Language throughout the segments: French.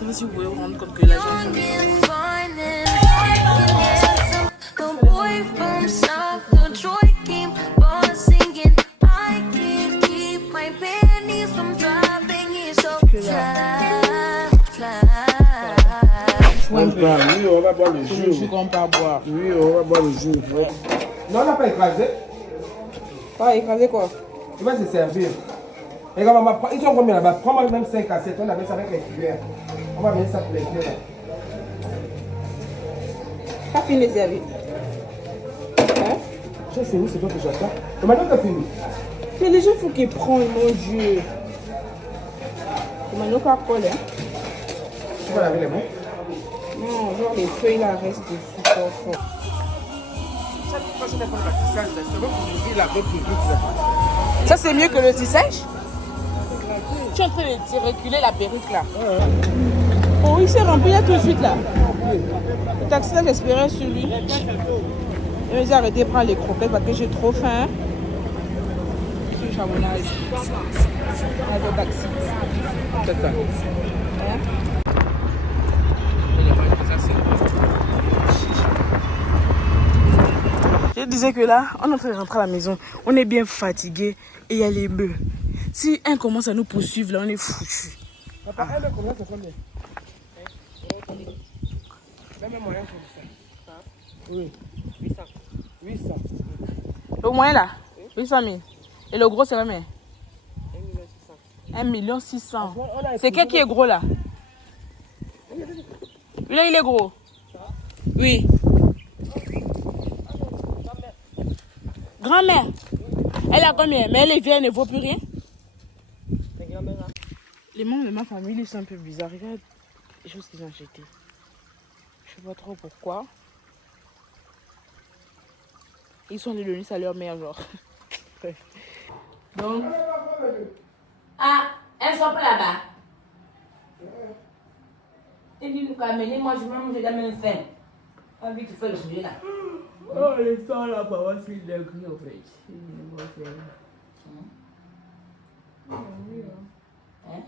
sais pas si vous pouvez vous rendre compte que là Oui, on va boire le jus. le jus qu'on peut boire. Oui, on va boire le jus. Ouais. Non, on n'a pas écrasé. Pas écrasé quoi? Il va se servir. Et quand maman, ils sont combien là-bas? Prends-moi même 5 à 7, on avait ça avec les cuillères. On va mettre ça pour les cuillères là. Pas fini les servir. Hein? J'ai fini, c'est toi que j'attends. Et maintenant t'as fini. Mais les gens, il faut qu'ils prennent, mon Dieu. Maintenant, pas coller. Hein? Tu vas laver les mains? Non, genre les feuilles là restent dessus fort fort. Chaque fois que je vais prendre la tissage, c'est vrai pour ouvrir la bête plus vite là. Ça, c'est mieux que le tissage? Tu es en train de reculer la perruque là. Oh, il s'est rempli là tout de suite là. Le taxi là, j'espérais sur lui. Il m'a dit arrêtez de prendre les croquettes parce que j'ai trop faim. Je suis charbonnage. Avec le taxi. C'est ça. Hein? Je disais que là, on est en train de rentrer à la maison. On est bien fatigué et il y a les bœufs. Si un commence à nous poursuivre, là, on est foutu. Papa, un mec combien c'est combien? Même moyen comme ça. Oui. 800. 800. Le moyen là? 800 000. Et le gros, c'est combien? 1 600. 1 600 000. C'est quel qui est gros là? Lui là, il est gros. Oui. Grand-mère. Elle a combien? Mais elle est vieille, elle ne vaut plus rien. Les membres de ma famille, ils sont un peu bizarres. Regarde les choses qu'ils ont achetées. Je sais pas trop pourquoi. Ils sont allés donner ça à leur mère, genre. Bref. Donc. Ah, elles sont pas là-bas. Et dis nous qu'à amener, moi je mange, j'ai jamais faim. Pas vite, tu fais le bouger là. Oh, les temps là, papa, c'est de gris en fait. Hein?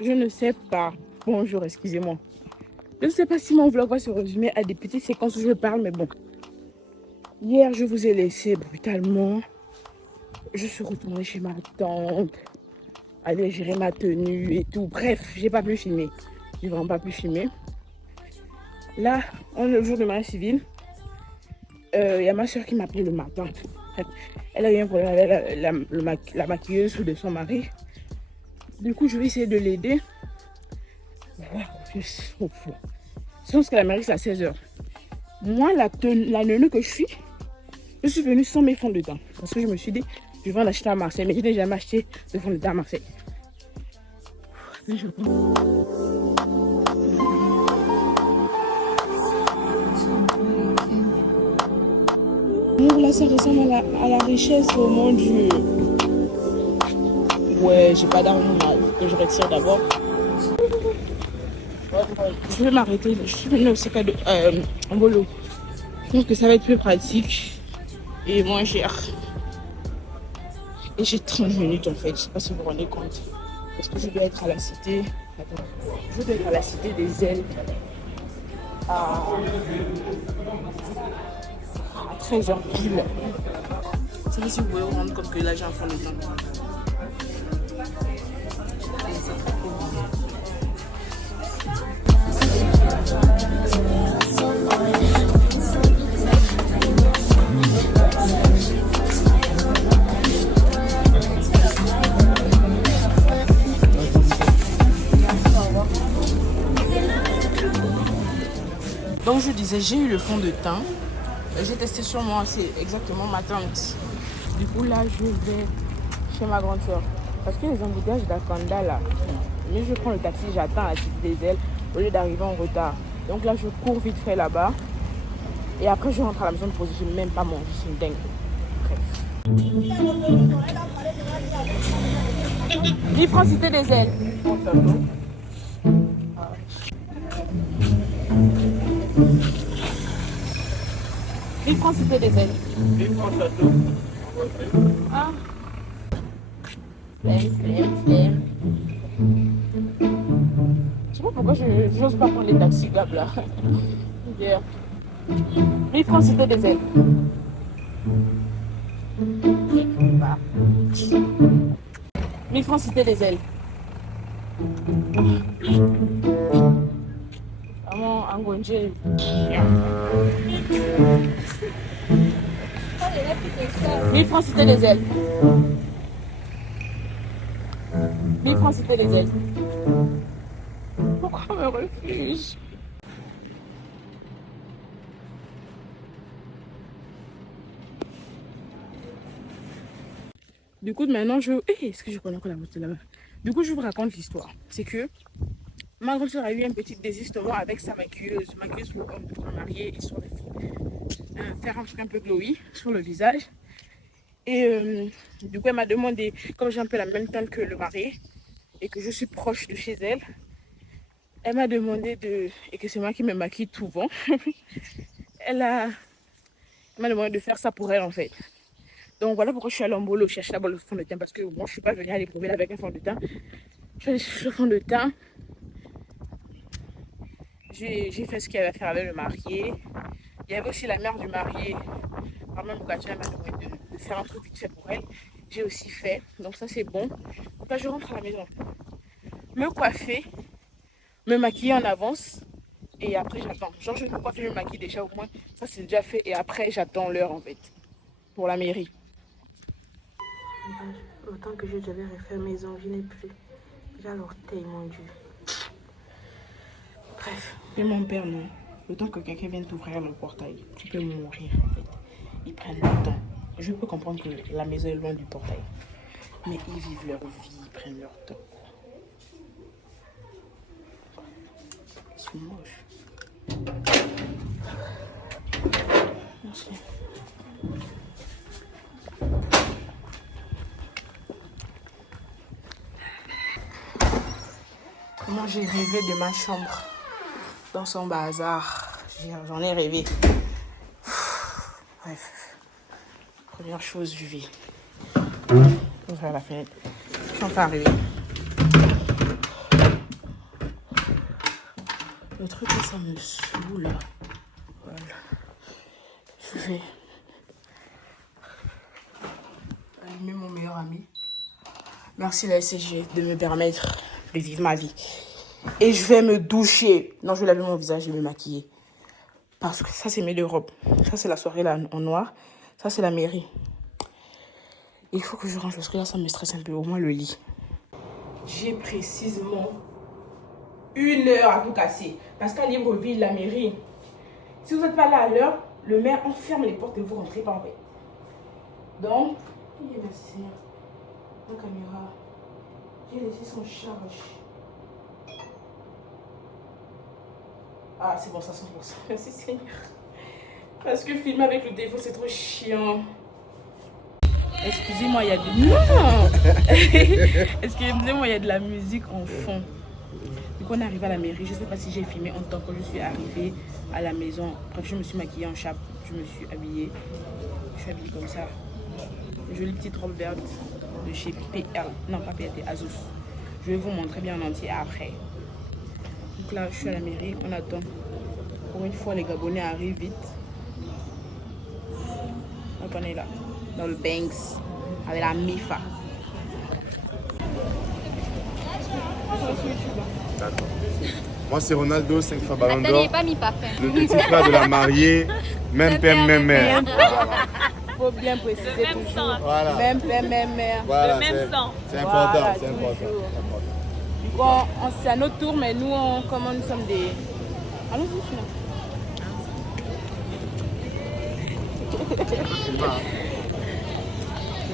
Je ne sais pas. Bonjour, excusez-moi. Je ne sais pas si mon vlog va se résumer à des petites séquences où je parle, mais bon. Hier, je vous ai laissé brutalement. Je suis retournée chez ma tante. Aller gérer ma tenue et tout. Bref, j'ai pas pu filmer. J'ai vraiment pas pu filmer. Là, on est le jour de mariage civil. Il y a ma soeur qui m'a appelé le matin. Elle a eu un problème avec la maquilleuse de son mari. Du coup, je vais essayer de l'aider. Wow, je suis au fond. Je pense que la mairie, c'est à 16h. Moi, la neuneu que je suis venue sans mes fonds de teint. Parce que je me suis dit, je vais en acheter à Marseille. Mais je n'ai jamais acheté de fonds de teint à Marseille. Là, je prends. Là, ça ressemble à la richesse, oh mon Dieu. Ouais, j'ai pas d'argent là, que je retire d'abord. Je vais m'arrêter. Je suis venue au CK en Bolo. Je pense que ça va être plus pratique et moins cher. Et j'ai 30 minutes en fait. Je sais pas si vous vous rendez compte. Parce que je dois être à la cité. Attends. Je dois être à la cité des ailes à 13h pile. Je sais pas si vous pouvez vous rendre compte que là j'ai un fond de teint. Donc je disais, j'ai eu le fond de teint. J'ai testé sur moi, c'est exactement ma teinte. Du coup là, je vais chez ma grande soeur. Parce que les embouteillages d'Akanda là, mais je prends le taxi, j'attends à la cité des ailes au lieu d'arriver en retard. Donc là, je cours vite fait là-bas. Et après, je rentre à la maison de poser. Je n'ai même pas mangé, je suis une dingue. Bref. Livre cité des ailes. Livre cité des ailes. Ah. Flemme. Je sais pas pourquoi je n'ose pas prendre les taxis gab là. Hier. 1000 francs c'était des ailes. Voilà. 1000 francs c'était des ailes. Vraiment un gonje. 1000 francs c'était des ailes. 1000 francs c'était des ailes. Pourquoi on me refuse? Du coup, maintenant, est-ce que je connais encore la moto là-bas? Du coup, je vous raconte l'histoire. C'est que ma grande soeur a eu un petit désistement avec sa maquilleuse. Maquilleuse pour hommes, pour marier et sur les filles. Faire un truc un peu glowy sur le visage. Et du coup, elle m'a demandé, comme j'ai un peu la même teinte que le mari et que je suis proche de chez elle, elle m'a demandé et que c'est moi qui me maquille souvent. Elle m'a demandé de faire ça pour elle en fait. Donc voilà pourquoi je suis allée en Bolo chercher d'abord le fond de teint parce que moi je suis pas venue à l'éprouver avec un fond de teint. Je suis allée chercher le fond de teint. J'ai fait ce qu'il y avait à faire avec le marié. Il y avait aussi la mère du marié. Par même occasion, elle m'a demandé de faire un truc vite fait pour elle. J'ai aussi fait. Donc ça c'est bon. Donc là je rentre à la maison. Me coiffer, me maquiller en avance. Et après j'attends. Genre je me coiffe et me maquille déjà au moins. Ça c'est déjà fait. Et après j'attends l'heure en fait. Pour la mairie. Autant que je devais refaire mes ongles, je n'ai plus. Déjà l'orteil, mon Dieu. Bref. Et mon père, non. Le temps que quelqu'un vienne t'ouvrir le portail, tu peux mourir en fait. Ils prennent le temps. Je peux comprendre que la maison est loin du portail. Mais ils vivent leur vie, ils prennent leur temps. Ils sont moches. Merci. Comment j'ai rêvé de ma chambre dans son bazar. J'en ai rêvé. Bref. Première chose, je vais ouvrir la fenêtre. Je suis enfin arrivée. Le truc là, ça me saoule. Voilà. Je vais allumer mon meilleur ami. Merci la SCG de me permettre de vivre ma vie. Et je vais me doucher. Non, je vais laver mon visage et me maquiller. Parce que ça, c'est mes deux robes. Ça, c'est la soirée là, en noir. Ça, c'est la mairie. Il faut que je range parce que là, ça me stresse un peu. Au moins, le lit. J'ai précisément 1 heure à tout casser. Parce qu'à Libreville, la mairie, si vous n'êtes pas là à l'heure, le maire enferme les portes et vous rentrez pas en fait. Donc, merci. La caméra. J'ai laissé son charge. Ah, c'est bon, ça 100%. Merci Seigneur. Parce que filmer avec le téléphone, c'est trop chiant. Excusez-moi, il y a de... Non. Excusez-moi, il y a de la musique en fond. Du coup, on est arrivé à la mairie. Je ne sais pas si j'ai filmé en temps que je suis arrivée à la maison. Bref, je me suis maquillée en chape. Je me suis habillée. Je suis habillée comme ça. Une jolie petite robe verte de chez PL. Non, pas PL, Azus. Je vais vous montrer bien en entier après. Donc là, je suis à la mairie. On attend. Pour une fois, les Gabonais arrivent vite. Donc on est là, dans le Banks, avec la MIFA. D'accord. Moi, c'est Ronaldo, 5 fois ballon Attendez, d'or. pas mis pas fait. Le petit frère de la mariée, même père, même mère. Faut bien préciser toujours. Voilà. Même père, même mère. Voilà, même sang. c'est important, Voilà, c'est important. toujours. Bon, c'est à notre tour, mais nous, comme nous sommes des... Allons-y,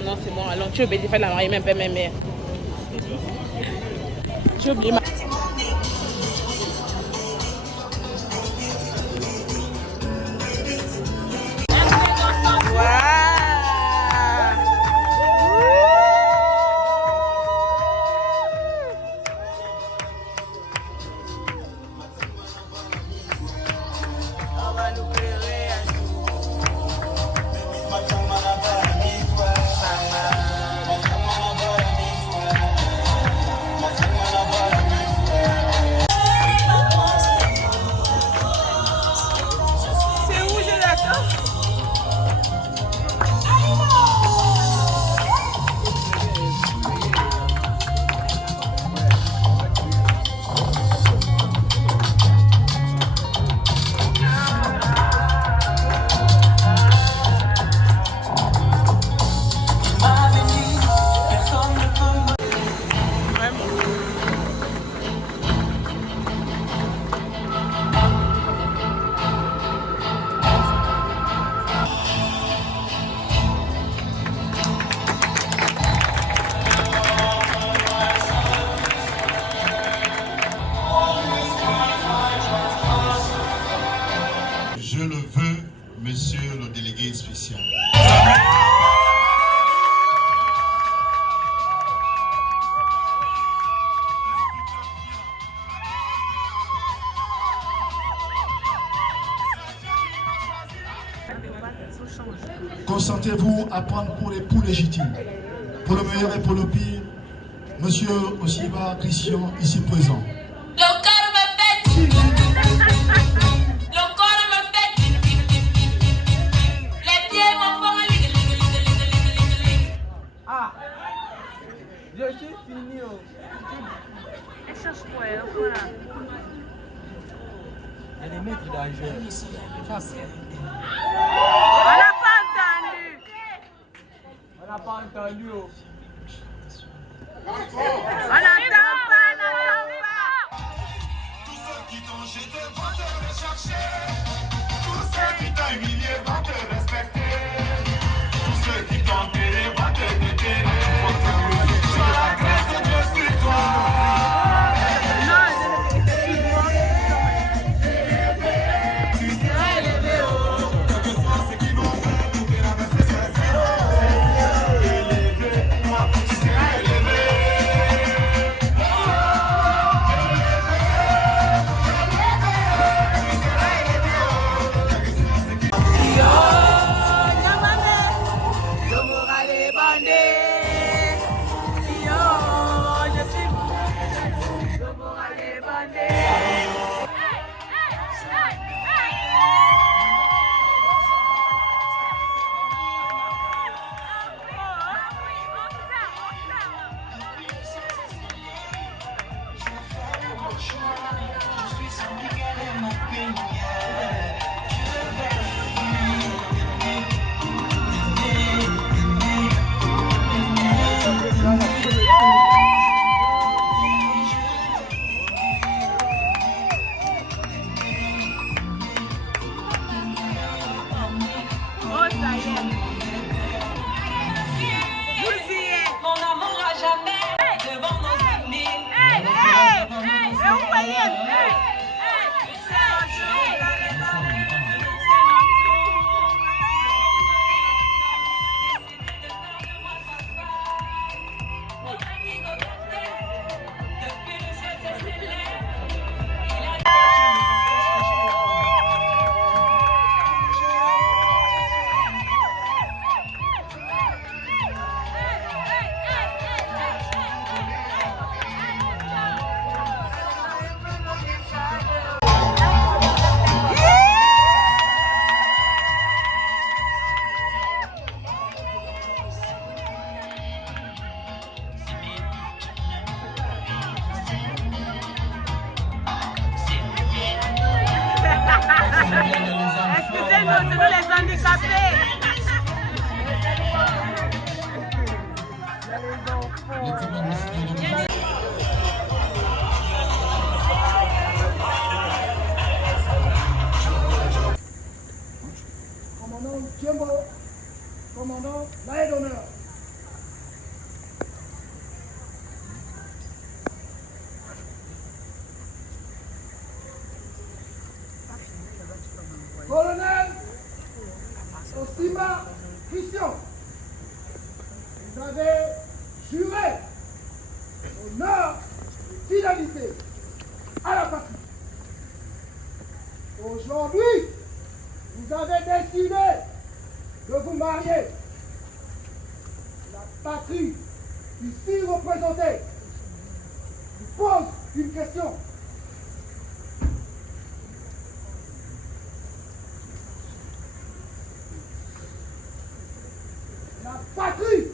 non, c'est bon. Alors, tu as oublié de faire la mariée, même père, même mère. Tu as oublié ma... Consentez-vous à prendre pour l'époux légitime, pour le meilleur et pour le pire, Monsieur Osiba Christian, ici présent. Le corps me pète. Le corps me pète. Les pieds me font ligue. Ah, je suis fini. Cherche-moi, voilà. Elle est maître d'argent. On n'a pas entendu. On n'a pas entendu. On n'entend pas. Tous ceux qui t'ont jeté vont te rechercher. Tous ceux qui t'ont humilié vont te respecter. Tous ceux qui t'ont enterré vont te déterrer. Sois la grâce de Dieu sur toi. Excusez-nous, c'est nous les handicapés. Commandant Djembo, commandant l'aide d'honneur. Colonel Osiba Christian, vous avez juré honneur et fidélité à la patrie. Aujourd'hui, vous avez décidé de vous marier. La patrie ici représentée vous pose une question. La patrie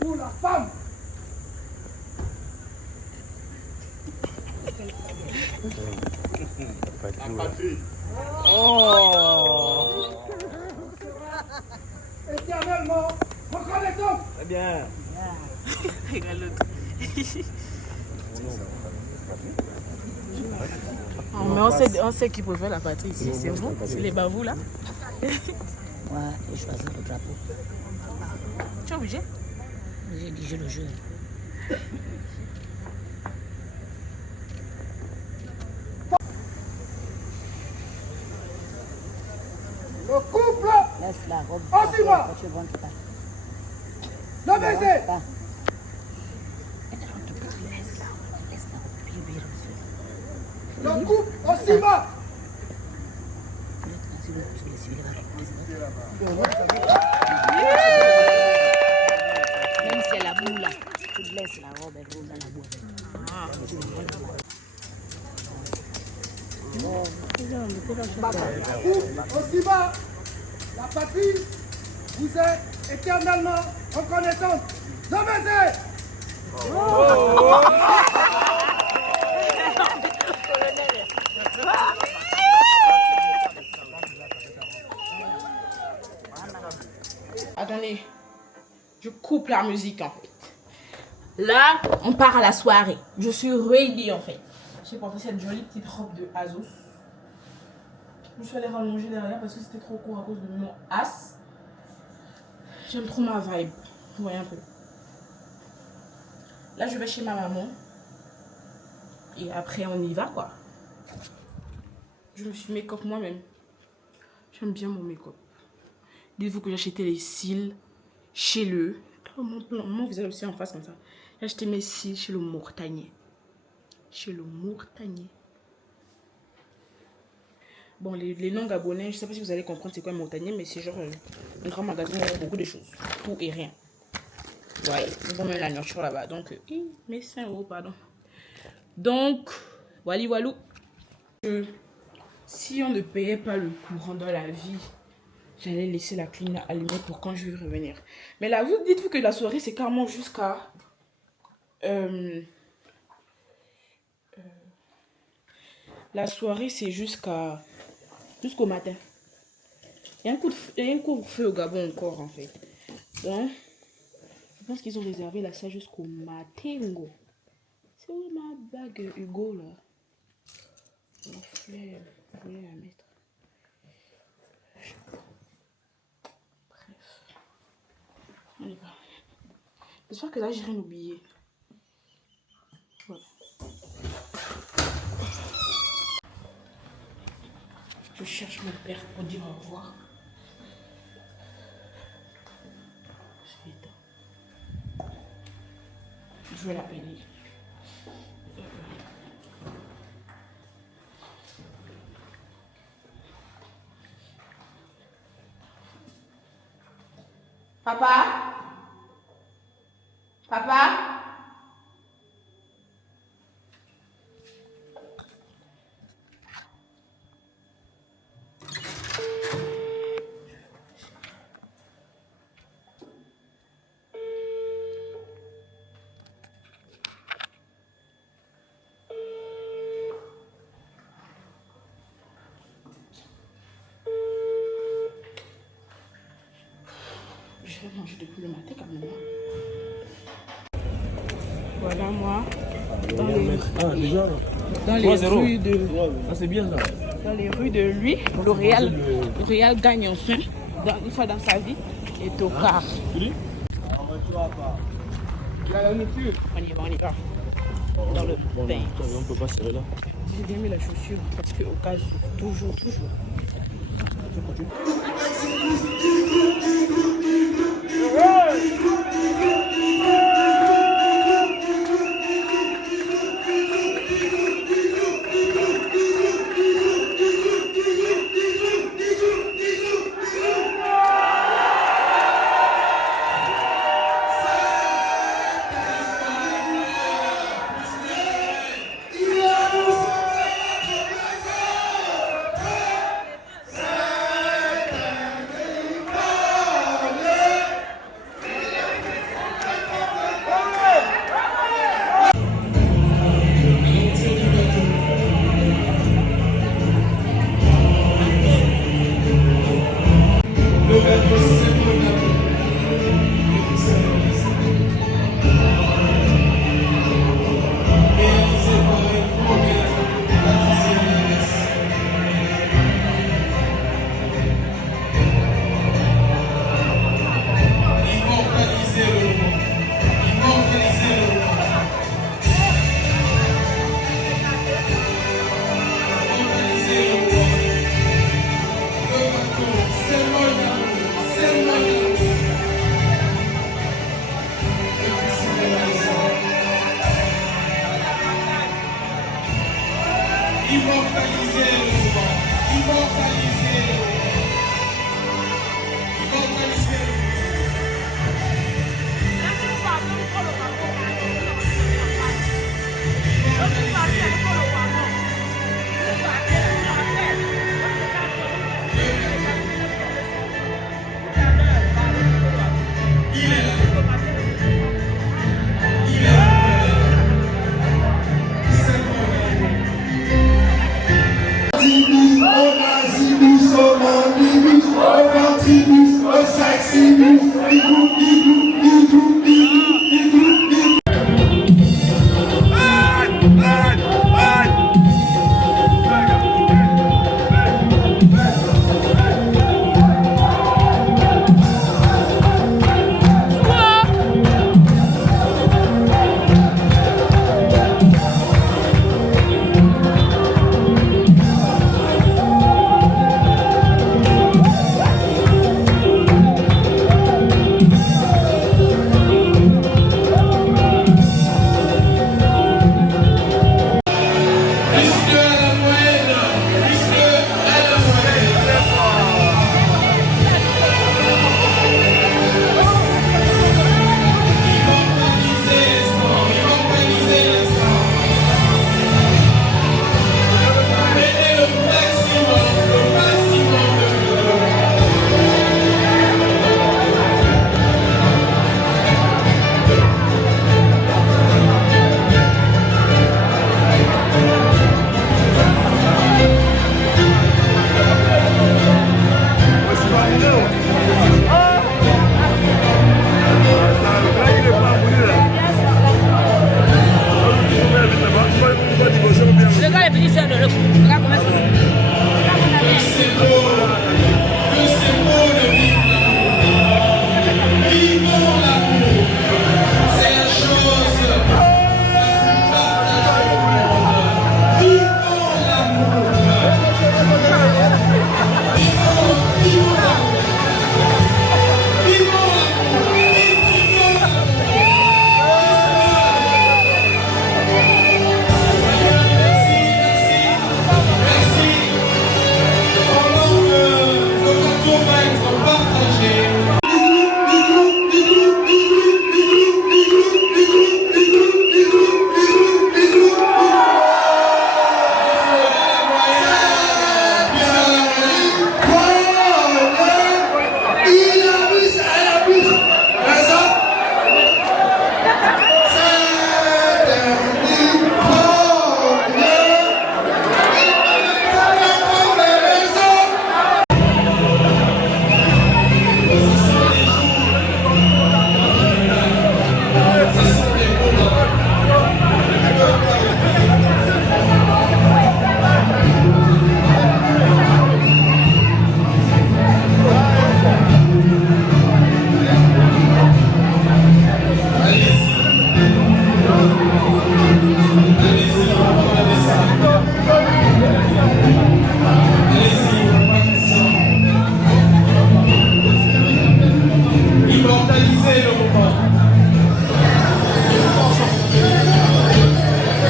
pour la femme. Éternellement reconnaissant. Très bien. Regarde l'autre. Mais on sait qui préfère la patrie ici. C'est vous, c'est les bavous là. Moi, j'ai choisi le drapeau. Tu es obligé? J'ai dit, je le jure. Le couple. Laisse la robe. Osiba. Le baiser. Le couple Osiba. Même si elle a boule là, tu laisses la robe, elle roule dans la boîte. Aussi bas, la patrie vous est éternellement reconnaissante. Levez-les! Attendez, je coupe la musique en fait. Là, on part à la soirée. Je suis ready en fait. J'ai porté cette jolie petite robe de Asos. Je suis allée rallonger derrière parce que c'était trop court à cause de mon as. J'aime trop ma vibe. Vous voyez un peu. Là, je vais chez ma maman. Et après, on y va quoi. Je me suis make-up moi-même. J'aime bien mon make-up. Dites-vous que j'ai acheté les cils chez le... Oh, mon visage aussi en face comme ça. J'ai acheté mes cils chez le Mortanier. Chez le Mortanier. Bon, les noms gabonais, je sais pas si vous allez comprendre c'est quoi un Mortanier, mais c'est genre un grand magasin où il y a beaucoup de choses. Tout et rien. Ouais, ils ont même la nourriture là-bas. Donc, mais 5 €, pardon. Donc, wali walou. Si on ne payait pas le courant dans la vie, j'allais laisser la clim allumée pour quand je vais revenir. Mais là, vous dites-vous que la soirée, c'est carrément jusqu'à... la soirée, c'est jusqu'au matin. Il y a un couvre-feu au Gabon encore, en fait. Donc, je pense qu'ils ont réservé la salle jusqu'au matin. C'est où ma bague Hugo, là? Je voulais la mettre. Bref. On y va. J'espère que là, j'ai rien oublié. Voilà. Je cherche mon père pour dire au revoir. Je vais l'appeler. Papa? Papa? Je vais manger depuis le matin quand même. Voilà moi dans les rues de dans les rues de lui, L'Oréal gagne enfin une fois dans sa vie et Tokar. On y va. Dans le bain. On peut pas serrer là. J'ai bien mis la chaussure parce que au cas où, toujours. Je continue.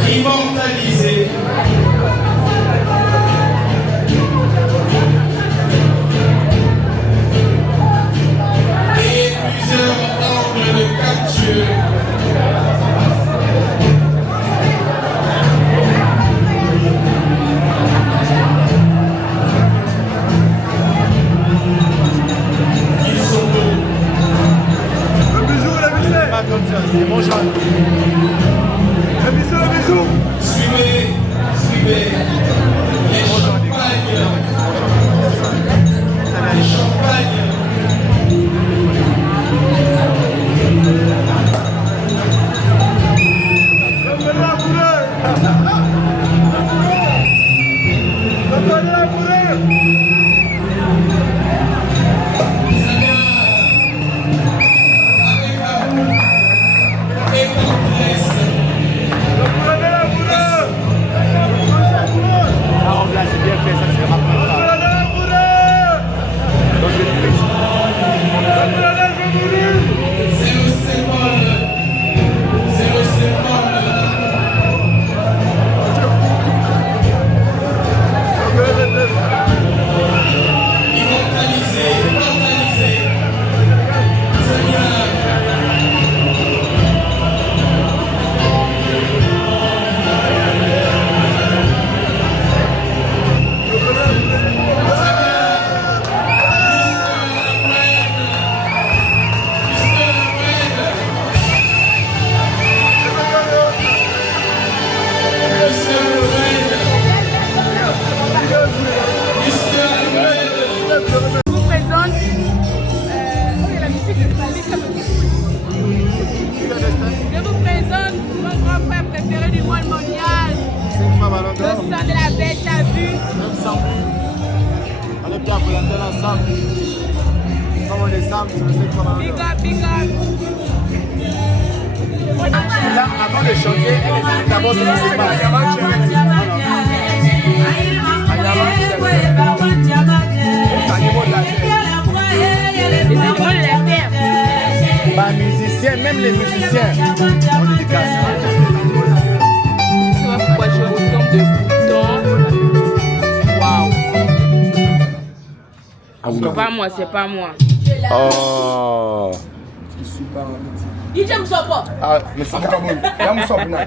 Immortalisé. Et plusieurs angles de capture. Ils sont beaux. Le bisou, la bisou. Pas comme ça, c'est mon chat. Le bisou, le bisou. Suivez, suivez. Les champagnes. Les champagnes. Donne la couleur. Donne la couleur. C'est bien fait, ça c'est rapide. Donc je suis C'est le symbole. C'est le symbole. Immortalisé, immortalisé. Seigneur. Je vous présente. Oh, il y a la musique qui parle. Je vous présente mon grand frère préféré du monde mondial. Le sang de la bête, t'as vu? On est bien pour la tête ensemble. Comme on est ensemble, c'est le comment. Big up, big up. Là, avant de chanter, elle est d'abord sur le cinéma. Bah, musiciens, même les musiciens, on le décasse. Tu vois pourquoi j'ai autant de boutons? Waouh. C'est pas moi, c'est pas moi. Oh. DJ Moussopo. Ah, mais c'est pas bon. Là, nous sommes là.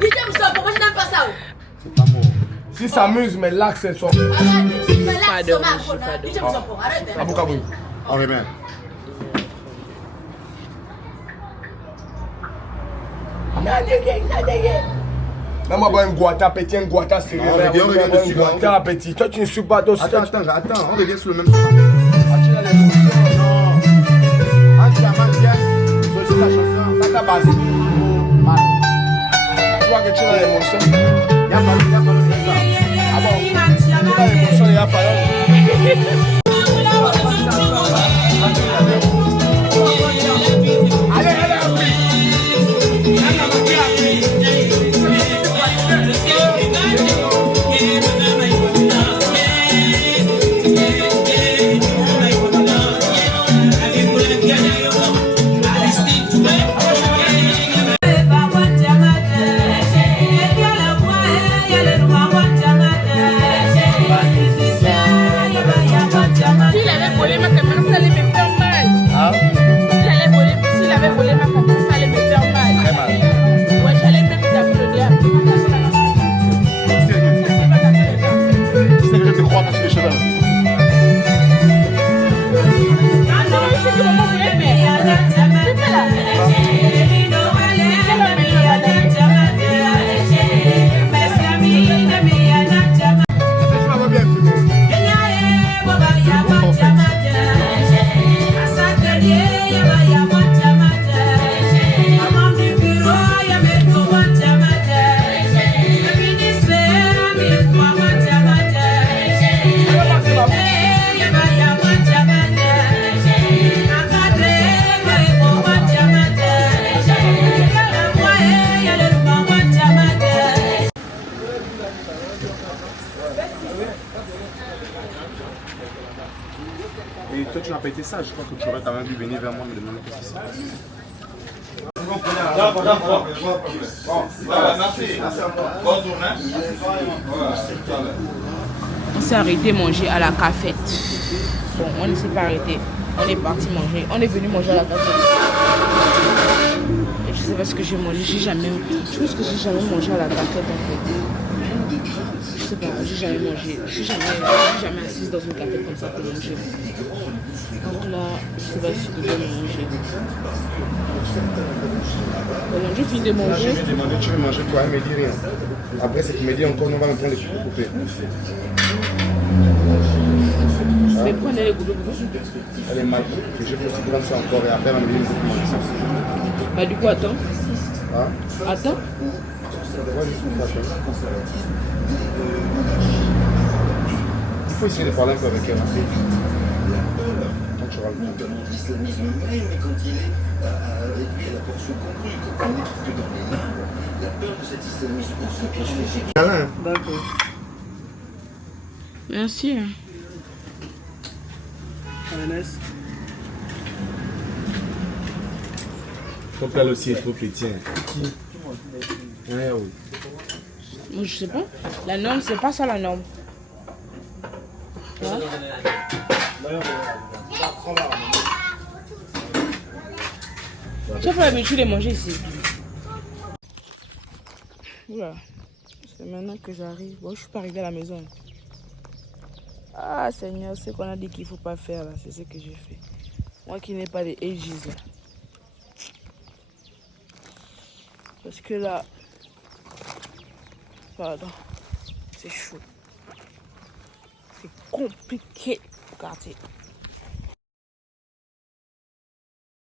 DJ Moussopo, moi je n'aime pas ça. Si ça amuse, mais là, c'est son. Arrête, mais là, Pas c'est de son rouge, marque. pas de DJ Moussopo, arrête. Ah, bon, Kaboul. On remet. Même moi, un guata petit, un guata sérieux. On revient, on revient dessus, Un guata petit. Toi, tu ne suis pas d'autres. Attends, on revient sur le même son. Non. Entièrement bien. C'est la chanson. Ça t'a basé. Mal. Tu vois que tu as l'émotion. Y'a fallu, c'est ça. Ah bon? Tu as l'émotion, il y a fallu. Allez, allez, S'il avait volé ma caméra, ça allait me faire mal. Ah, S'il avait volé ma caméra, ça allait me faire mal. très mal. Ouais, j'allais même taper le diable. Tu sais que je te crois quand tu es cheveux. Ah non, c'est que maman voulait faire. C'est pas là. Tu m'as bien filmé. Et toi, tu n'as pas été sage. Je crois que tu aurais quand même dû venir vers moi me demander qu'est-ce qui se passe. On s'est arrêté manger à la cafette. Bon, on ne s'est pas arrêté. On est parti manger. On est venu manger à la cafette. Et je sais pas ce que j'ai mangé. Je pense que j'ai jamais mangé à la cafette en fait. Je sais pas, j'ai jamais mangé. Je suis jamais assise dans une cafette comme ça pour manger. Donc là, je sais pas si je vais manger. Bon, j'ai fini de manger. Je vais demander, tu veux manger toi, elle me dit rien. Après, c'est qu'il me dit encore, on va me prendre les coupés. Je vais prendre les goulots. Elle est mal. Je vais aussi prendre ça encore et après, elle va me dire beaucoup manger ça. Bah, du coup, attends. Hein? Attends. Ouais, juste pour ça. Il faut essayer de parler un peu avec elle. Quand tu auras le temps. Mais quand il est réduit à la portion congrue, il comprend que dans les mains, la peur de cet islamisme se Câlin. D'accord. Merci. Ton père aussi est trop chrétien. Qui? Ouais, oui. Moi, je sais pas. La norme, c'est pas ça la norme. Hein? Tu as pas l'habitude de manger ici. Oula. C'est maintenant que j'arrive. Bon, je suis pas arrivée à la maison. Ah Seigneur, ce qu'on a dit qu'il faut pas faire là, c'est ce que j'ai fait. Moi qui n'ai pas de ages là. Parce que là, pardon, c'est chaud. C'est compliqué. Regardez.